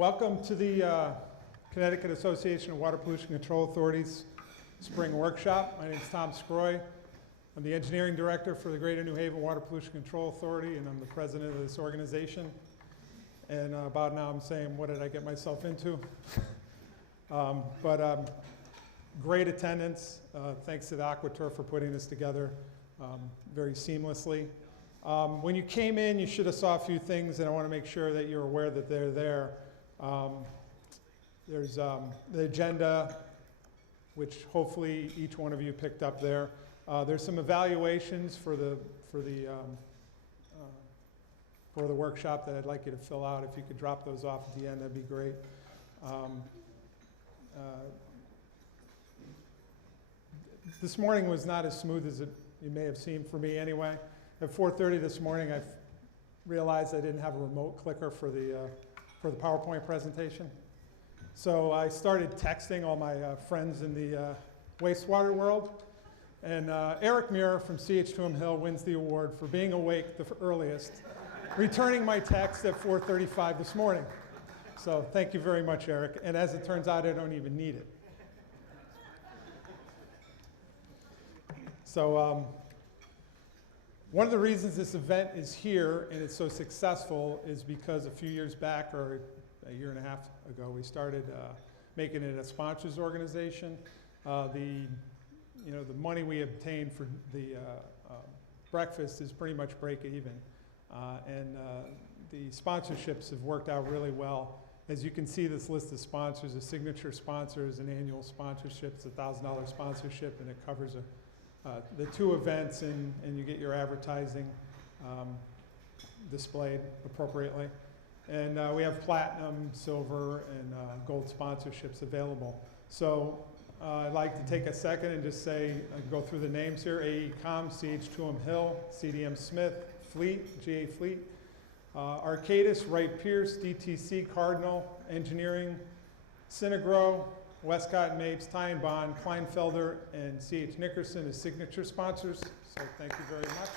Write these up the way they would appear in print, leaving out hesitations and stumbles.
Welcome to the Connecticut Association of Water Pollution Control Authorities Spring Workshop. My name is Tom Scroy. I'm the Engineering Director for the Greater New Haven Water Pollution Control Authority, and I'm the President of this organization. And about now I'm saying, what did I get myself into? Great attendance. Thanks to the AquaTurf for putting this together very seamlessly. When you came in, you should have saw a few things, and I want to make sure that you're aware that they're there. There's the agenda, which hopefully each one of you picked up there. There's some evaluations for the workshop that I'd like you to fill out. If you could drop those off at the end, that'd be great. This morning was not as smooth as you may have seen for me anyway. At 4:30 this morning, I realized I didn't have a remote clicker for the PowerPoint presentation. So I started texting all my friends in the wastewater world. And Eric Muir from CH2M Hill wins the award for being awake the earliest, returning my text at 4:35 this morning. So thank you very much, Eric. And as it turns out, I don't even need it. So one of the reasons this event is here and it's so successful is because a few years back, or a year and a half ago, we started making it a sponsors organization. The money we obtained for the breakfast is pretty much break even. The sponsorships have worked out really well. As you can see, this list of sponsors, a signature sponsor is an annual sponsorship. It's a $1,000 sponsorship, and it covers the two events, and you get your advertising displayed appropriately. And we have platinum, silver, and gold sponsorships available. So I'd like to take a second and just say, go through the names here: AECom, CH2M Hill, CDM Smith, Fleet, GA Fleet, Arcadis, Wright Pierce, DTC, Cardinal, Engineering, Synagro, Westcott, Mapes, Ty and Bond, Kleinfelder, and C.H. Nickerson as signature sponsors. So thank you very much.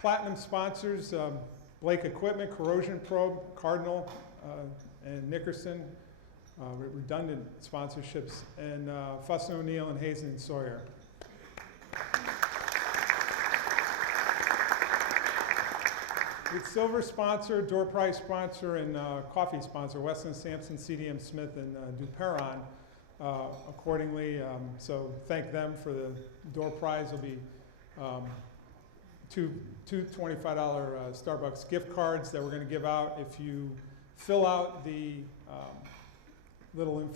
Platinum sponsors, Blake Equipment, Corrosion Probe, Cardinal, and Nickerson, redundant sponsorships, and Fuss & O'Neill and Hazen and Sawyer. With silver sponsor, door prize sponsor, and coffee sponsor, Weston Sampson, CDM Smith, and DuPeron accordingly. So thank them for the door prize. Will be two $25 Starbucks gift cards that we're going to give out if you fill out the little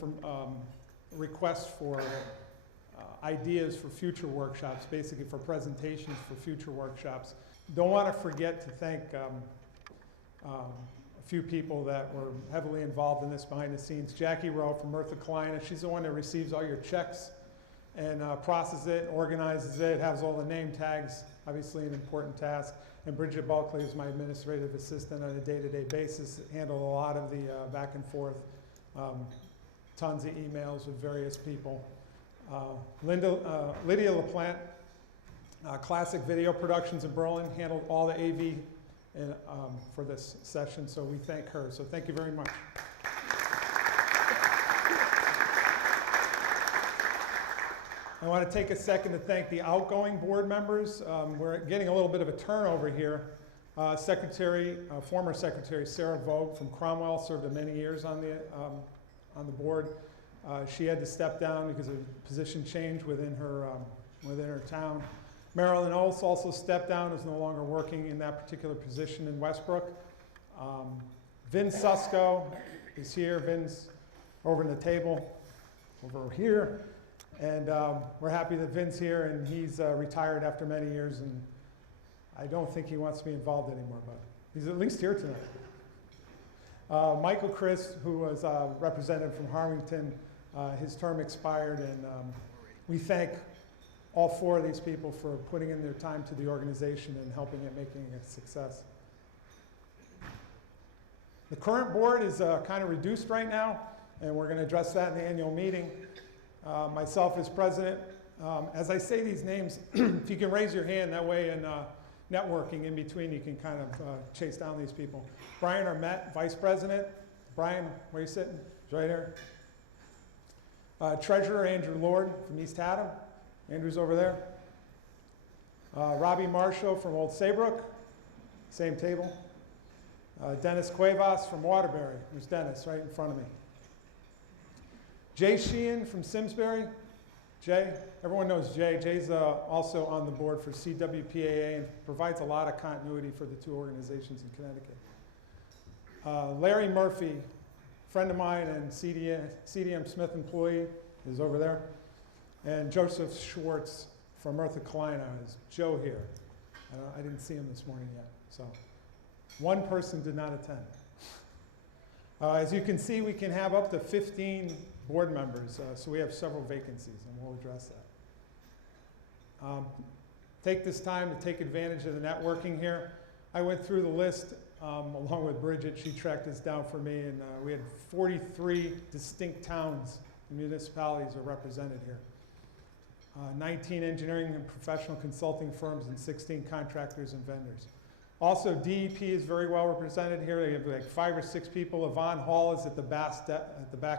request for ideas for future workshops, basically for presentations for future workshops. Don't want to forget to thank a few people that were heavily involved in this behind the scenes. Jackie Rowe from Mertha Kleina, she's the one that receives all your checks and processes it, organizes it, has all the name tags, obviously an important task. And Bridget Bulkley is my administrative assistant on a day-to-day basis, handle a lot of the back and forth, tons of emails with various people. Lydia LaPlante, Classic Video Productions in Berlin, handled all the AV for this session, so we thank her. So thank you very much. I want to take a second to thank the outgoing board members. We're getting a little bit of a turnover here. Former Secretary Sarah Vogue from Cromwell served many years on the board. She had to step down because of a position change within her town. Marilyn Olds also stepped down, is no longer working in that particular position in Westbrook. Vin Susko is here. Vin's over in the table, over here. And we're happy that Vin's here, and he's retired after many years, and I don't think he wants to be involved anymore, but he's at least here tonight. Michael Chris, who was a representative from Harwington, his term expired, and we thank all four of these people for putting in their time to the organization and helping it, making it a success. The current board is kind of reduced right now, and we're going to address that in the annual meeting. Myself as president. As I say these names, if you can raise your hand, that way, and networking in between. You can kind of chase down these people. Brian Armette, Vice President. Brian, where are you sitting? He's right here. Treasurer Andrew Lord from East Haddam. Andrew's over there. Robbie Marshall from Old Saybrook. Same table. Dennis Cuevas from Waterbury. There's Dennis right in front of me. Jay Sheehan from Simsbury. Jay, everyone knows Jay. Jay's also on the board for CWPAA and provides a lot of continuity for the two organizations in Connecticut. Larry Murphy, friend of mine and CDM Smith employee, is over there. And Joseph Schwartz from Eartha Kleina. Is Joe here? I didn't see him this morning yet. So one person did not attend. As you can see, we can have up to 15 board members, so we have several vacancies, and we'll address that. Take this time to take advantage of the networking here. I went through the list along with Bridget. She tracked this down for me, and we had 43 distinct towns and municipalities are represented here. 19 engineering and professional consulting firms and 16 contractors and vendors. Also, DEP is very well represented here. They have like 5 or 6 people. Yvonne Hall is at the back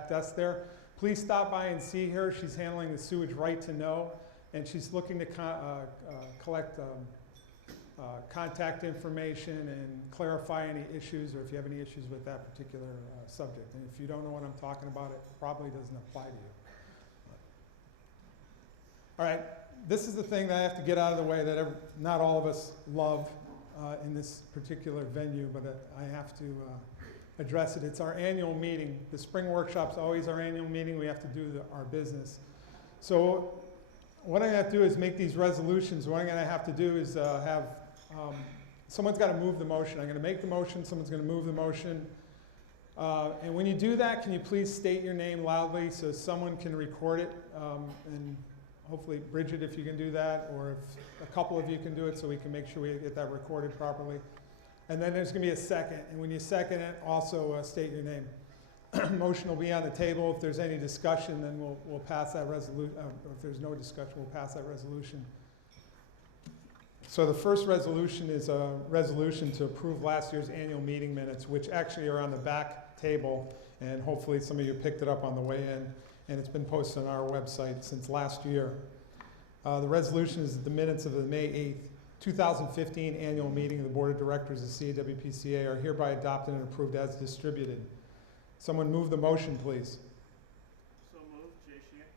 desk there. Please stop by and see her. She's handling the sewage right to know, and she's looking to collect contact information and clarify any issues, or if you have any issues with that particular subject. And if you don't know what I'm talking about, it probably doesn't apply to you. All right, this is the thing that I have to get out of the way that not all of us love in this particular venue, but I have to address it. It's our annual meeting. The spring workshop's always our annual meeting. We have to do our business. So what I'm going to have to do is make these resolutions. What I'm going to have to do is someone's got to move the motion. I'm going to make the motion. Someone's going to move the motion. And when you do that, can you please state your name loudly so someone can record it? And hopefully, Bridget, if you can do that, or if a couple of you can do it so we can make sure we get that recorded properly. And then there's going to be a second. And when you second it, also state your name. Motion will be on the table. If there's any discussion, then we'll pass that resolution. If there's no discussion, we'll pass that resolution. So the first resolution is a resolution to approve last year's annual meeting minutes, which actually are on the back table. And hopefully some of you picked it up on the way in. And it's been posted on our website since last year. The resolution is the minutes of the May 8th, 2015 annual meeting of the Board of Directors of CWPCA are hereby adopted and approved as distributed. Someone move the motion, please. So moved, Jay Sheehan.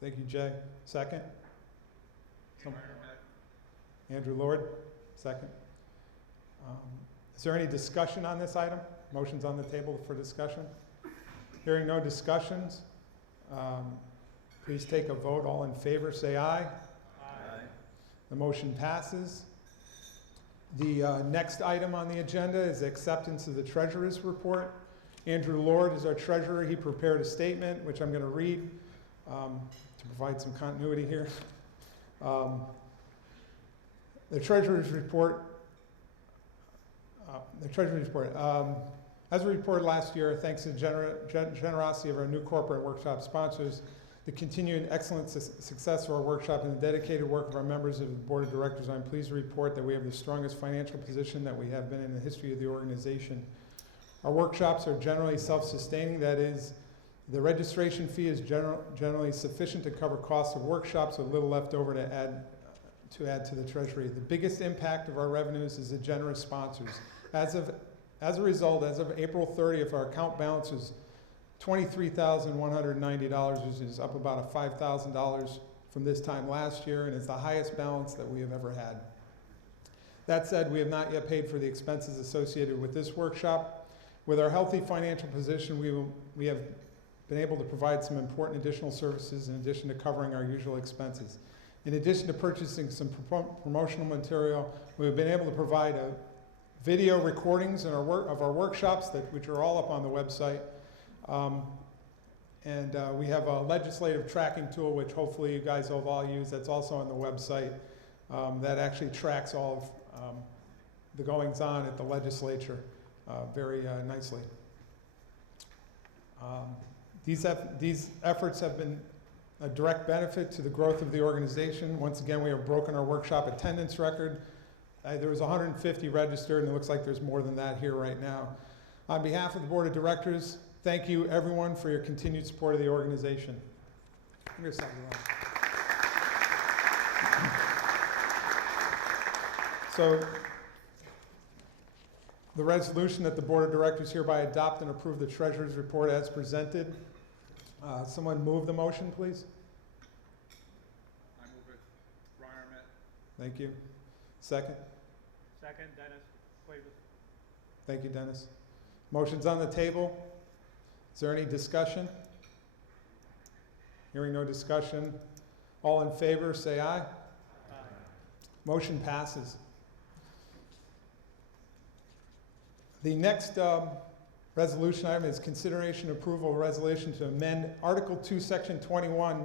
Thank you, Jay. Second? Andrew Lord, second. Is there any discussion on this item? Motion's on the table for discussion. Hearing no discussions, please take a vote. All in favor, say aye. Aye. The motion passes. The next item on the agenda is acceptance of the treasurer's report. Andrew Lord is our treasurer. He prepared a statement, which I'm going to read to provide some continuity here. The treasurer's report. As we reported last year, thanks to the generosity of our new corporate workshop sponsors, the continued excellent success of our workshop, and the dedicated work of our members of the Board of Directors, I'm pleased to report that we have the strongest financial position that we have been in the history of the organization. Our workshops are generally self-sustaining. That is, the registration fee is generally sufficient to cover costs of workshops with little left over to add to the treasury. The biggest impact of our revenues is the generous sponsors. As a result, as of April 30th, our account balance is $23,190, which is up about $5,000 from this time last year, and it's the highest balance that we have ever had. That said, we have not yet paid for the expenses associated with this workshop. With our healthy financial position, we have been able to provide some important additional services in addition to covering our usual expenses. In addition to purchasing some promotional material, we've been able to provide video recordings of our workshops, which are all up on the website. We have a legislative tracking tool, which hopefully you guys will all use. That's also on the website. That actually tracks all of the goings-on at the legislature very nicely. These efforts have been a direct benefit to the growth of the organization. Once again, we have broken our workshop attendance record There was 150 registered, and it looks like there's more than that here right now. On behalf of the Board of Directors, thank you, everyone, for your continued support of the organization. Here's something wrong. So, the resolution that the Board of Directors hereby adopt and approve the Treasurer's report as presented. Someone move the motion, please. I move it. Brian Armet. Thank you. Second. Second, Dennis Cuevas. Thank you, Dennis. Motion's on the table. Is there any discussion? Hearing no discussion. All in favor, say aye. Aye. Motion passes. The next resolution item is consideration approval of resolution to amend Article 2, Section 21,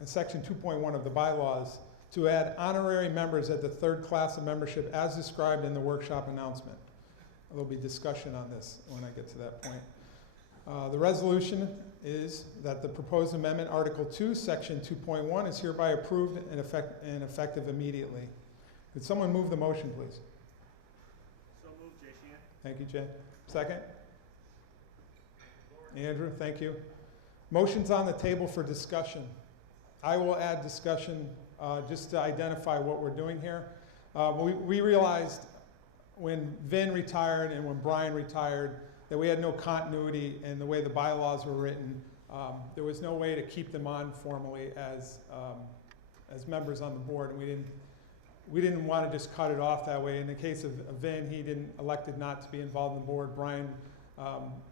and Section 2.1 of the bylaws to add honorary members at the third class of membership as described in the workshop announcement. There'll be discussion on this when I get to that point. The resolution is that the proposed amendment, Article 2, Section 2.1, is hereby approved and effective immediately. Could someone move the motion, please? So moved, Jay Sheehan. Thank you, Jay. Second? Andrew, thank you. Motion's on the table for discussion. I will add discussion just to identify what we're doing here. We realized when Vin retired and when Brian retired that we had no continuity in the way the bylaws were written. There was no way to keep them on formally as members on the board, and we didn't want to just cut it off that way. In the case of Vin, he elected not to be involved in the board. Brian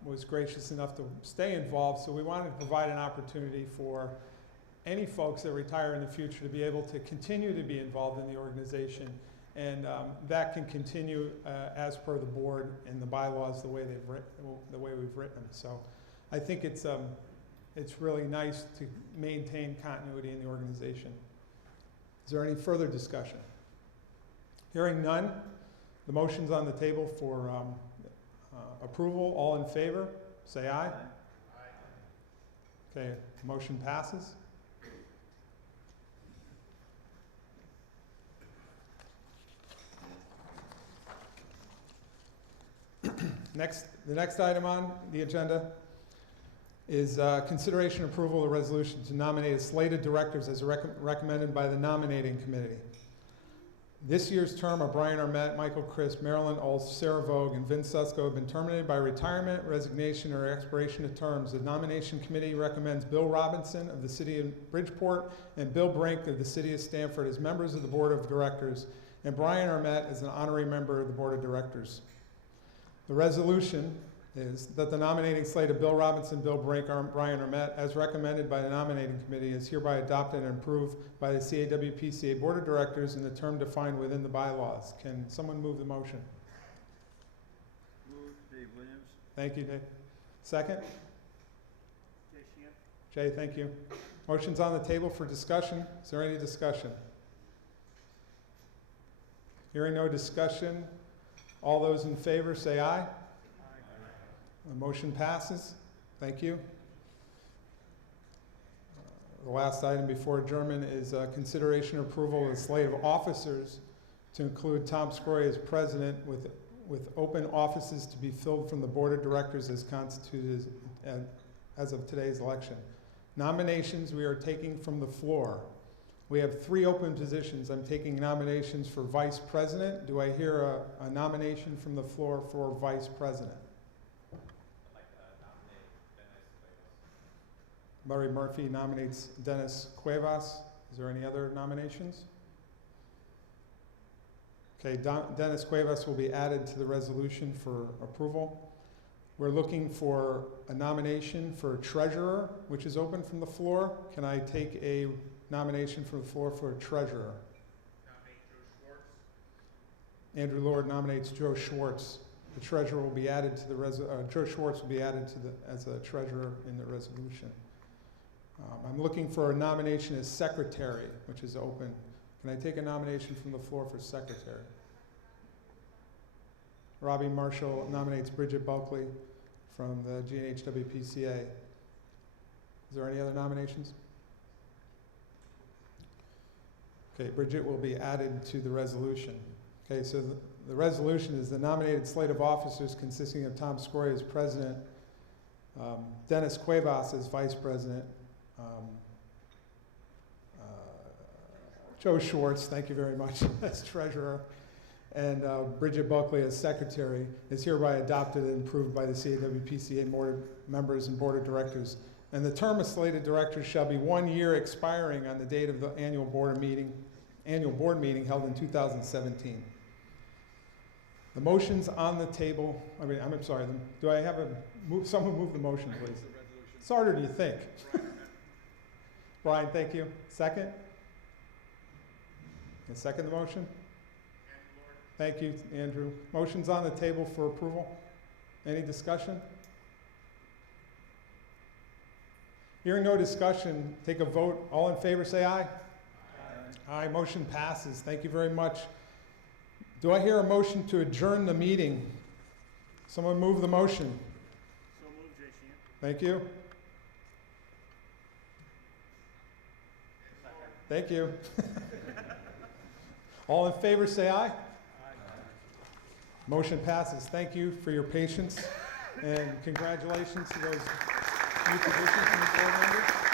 was gracious enough to stay involved, so we wanted to provide an opportunity for any folks that retire in the future to be able to continue to be involved in the organization, and that can continue as per the board and the bylaws the way we've written them. So I think it's really nice to maintain continuity in the organization. Is there any further discussion? Hearing none, the motion's on the table for approval. All in favor, say aye. Aye. Okay, motion passes. The next item on the agenda is consideration and approval of the resolution to nominate a slate of directors as recommended by the nominating committee. This year's term of Brian Armet, Michael Chris, Marilyn Ulst, Sarah Vogue, and Vince Susko have been terminated by retirement, resignation, or expiration of terms. The nomination committee recommends Bill Robinson of the City of Bridgeport and Bill Brink of the City of Stamford as members of the Board of Directors, and Brian Armet as an honorary member of the Board of Directors. The resolution is that the nominating slate of Bill Robinson, Bill Brink, Brian Armet, as recommended by the nominating committee, is hereby adopted and approved by the CAWPCA Board of Directors in the term defined within the bylaws. Can someone move the motion? Move, Dave Williams. Thank you, Dave. Second? Jay Sheehan. Jay, thank you. Motion's on the table for discussion. Is there any discussion? Hearing no discussion, all those in favor say aye. The motion passes. Thank you. The last item before adjournment is consideration and approval of the slate of officers to include Tom Scroy as president with open offices to be filled from the Board of Directors as constituted as of today's election. Nominations we are taking from the floor. We have 3 open positions. I'm taking nominations for Vice President. Do I hear a nomination from the floor for Vice President? Murray Murphy nominates Dennis Cuevas. Is there any other nominations? Okay, Dennis Cuevas will be added to the resolution for approval. We're looking for a nomination for treasurer, which is open from the floor. Can I take a nomination from the floor for a treasurer? Nominate Joe Schwartz. Andrew Lord nominates Joe Schwartz. The treasurer will be added to the Joe Schwartz will be added to as a treasurer in the resolution. I'm looking for a nomination as secretary, which is open. Can I take a nomination from the floor for secretary? Robbie Marshall nominates Bridget Bulkley from the GNHWPCA. Is there any other nominations? Okay, Bridget will be added to the resolution. Okay, so the resolution is the nominated slate of officers consisting of Tom Scory as president, Dennis Cuevas as vice president, Joe Schwartz, thank you very much, as treasurer, and Bridget Buckley as secretary, is hereby adopted and approved by the CAWPCA board members and board of directors. And the term of slated directors shall be 1 year, expiring on the date of the annual board meeting held in 2017. The motion's on the table. I'm sorry. Do I have someone move the motion, please? It's harder than you think. Brian, thank you. Second? You second the motion? Thank you, Andrew. Motion's on the table for approval. Any discussion? Hearing no discussion, take a vote. All in favor, say aye. Aye. Aye, motion passes. Thank you very much. Do I hear a motion to adjourn the meeting? Someone move the motion. So moved, Jay Sheehan. Thank you. Thank you. All in favor, say aye. Motion passes. Thank you for your patience, and congratulations to those new positions and board members.